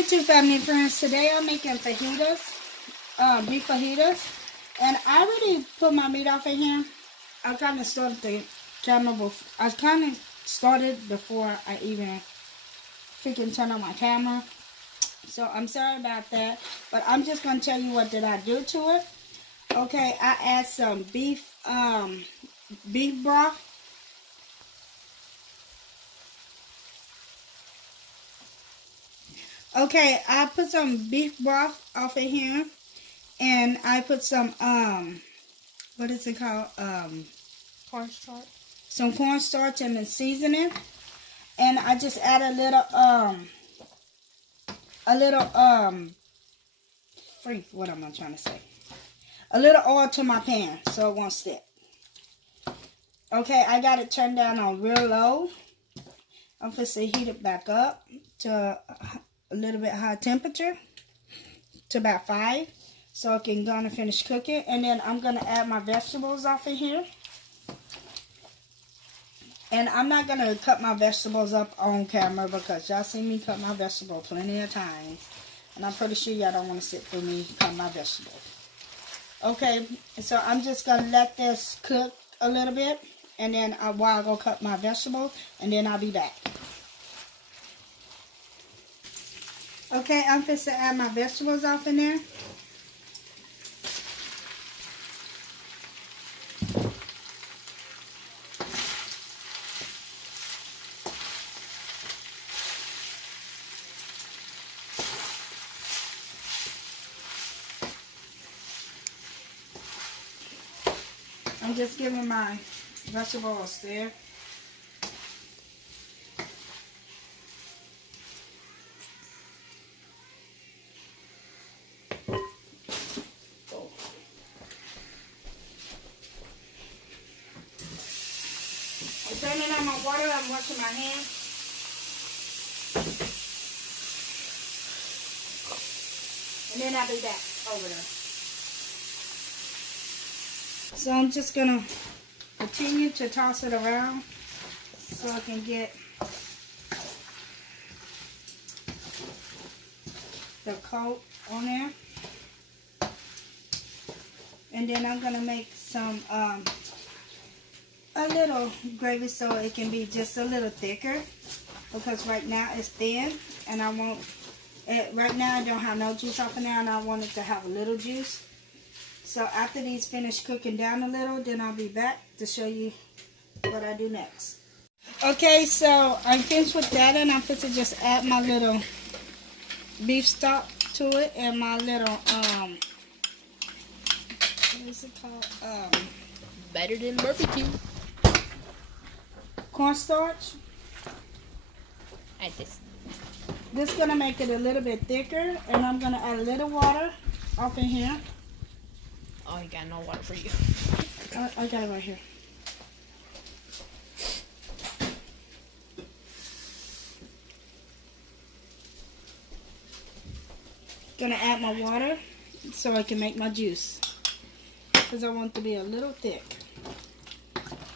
YouTube family and friends, today I'm making fajitas, beef fajitas, and I already put my meat off in here. I kind of started the camera before, before I even freaking turned on my camera, so I'm sorry about that, but I'm just going to tell you what did I do to it. Okay, I add some beef broth. Okay, I put some beef broth off of here, and I put some, what is it called, cornstarch. Some cornstarch and the seasoning, and I just add a little, what am I trying to say? A little oil to my pan, so it won't stick. Okay, I got it turned down on real low. I'm going to heat it back up to a little bit high temperature to about 5, so it can go and finish cooking. And then I'm going to add my vegetables off in here. And I'm not going to cut my vegetables up on camera because y'all seen me cut my vegetables plenty of times. And I'm pretty sure y'all don't want to sit through me cut my vegetables. Okay, so I'm just going to let this cook a little bit. And then while I go cut my vegetables, and then I'll be back. Okay, I'm going to add my vegetables off in there. I'm just giving my vegetables a stir. I'm turning on my water. I'm washing my hands. And then I'll be back over there. So I'm just going to continue to toss it around so I can get the coat on there. And then I'm going to make some, a little gravy so it can be just a little thicker. Because right now it's thin and I want, right now I don't have no juice off in there and I want it to have a little juice. So after these finish cooking down a little, then I'll be back to show you what I do next. Okay, so I'm finished with that, and I'm going to just add my little beef stock to it and my little, what is it called? Better than barbecue. Cornstarch. Add this. This is going to make it a little bit thicker, and I'm going to add a little water off in here. Oh, you got no water for you. I got it right here. Gonna add my water so I can make my juice. Because I want it to be a little thick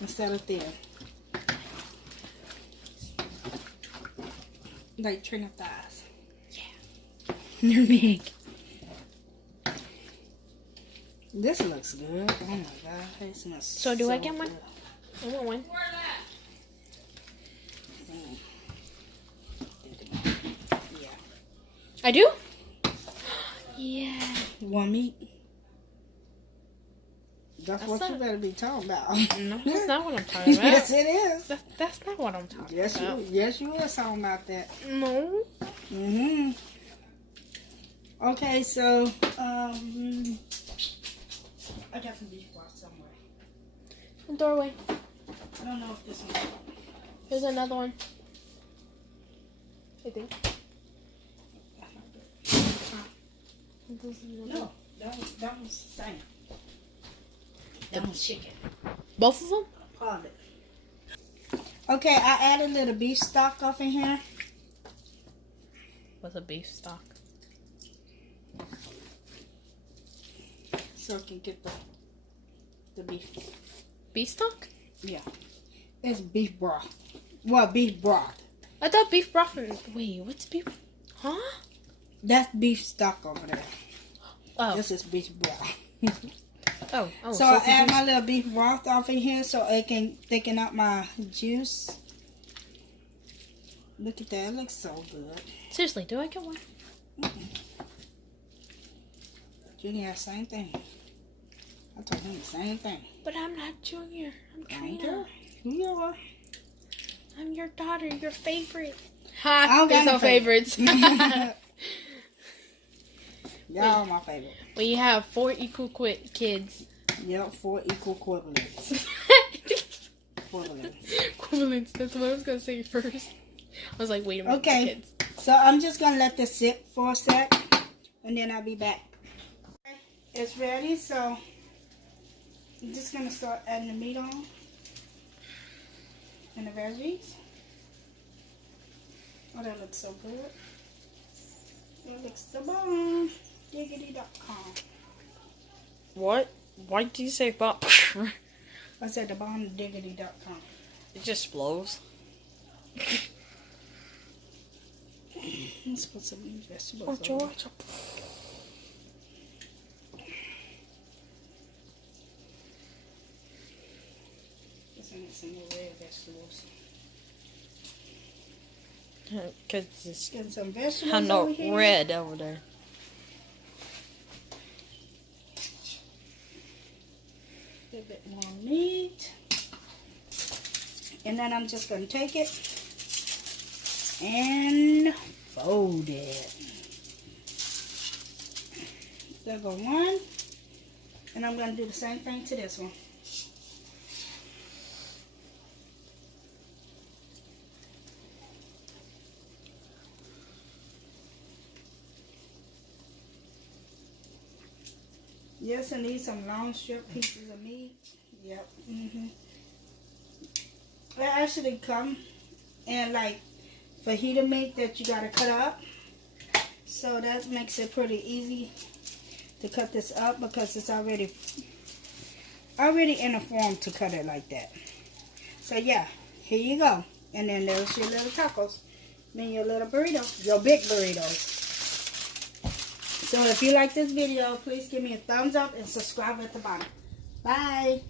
instead of thin. Like Trina thighs. Yeah. They're big. This looks good. Oh my god, it smells So do I get one? I want one. Yeah. I do? Yeah. You want meat? That's what you better be talking about. No, that's not what I'm talking about. Yes, it is. That's not what I'm talking about. Yes, you is talking about that. No. Okay, so, I got some beef broth somewhere. The doorway. I don't know if this one's... There's another one. I think. No, that one's the same. That one's chicken. Both of them? All of it. Okay, I added a little beef stock off in here. What's a beef stock? So I can get the beef. Beef stock? Yeah. It's beef broth. Well, beef broth. I thought beef broth. Wait, what's beef? Huh? That's beef stock over there. Oh. This is beef broth. Oh. So I add my little beef broth off in here so it can thicken up my juice. Look at that. It looks so good. Seriously, do I get one? Junior, same thing. I told him the same thing. But I'm not Junior. I'm Trina. Trina. Who you are? I'm your daughter, your favorite. I Ha! don't There's got no no favorites. Y'all my favorite. We have 4 equal kids. Yep, 4 equal equivalents. Equivalents. Equivalents. That's what I was gonna say first. I was like, wait a minute. Okay. Kids. So I'm just gonna let this sit for a sec, and then I'll be back. Okay, it's ready, so I'm just gonna start adding the meat on and the veggies. Oh, that looks so good. That looks the bomb. Diggity.com. What? Why did you say Bob? I said the bomb. Diggity.com. It just blows. Let's put some vegetables. Oh, on. George. Let's make some more red vegetables. Because it's Get some vegetables kind over of here. red over there. A bit more meat. And then I'm just going to take it and fold it. There go one. And I'm going to do the same thing to this one. Yes, I need some long strip pieces of meat. Yep. They actually come in like fajita meat that you gotta cut up. So that makes it pretty easy to cut this up because it's already in a form to cut it like that. So yeah, here you go. And then there's your little tacos. I mean your little burritos, your big burritos. So if you like this video, please give me a thumbs up and subscribe at the bottom. Bye.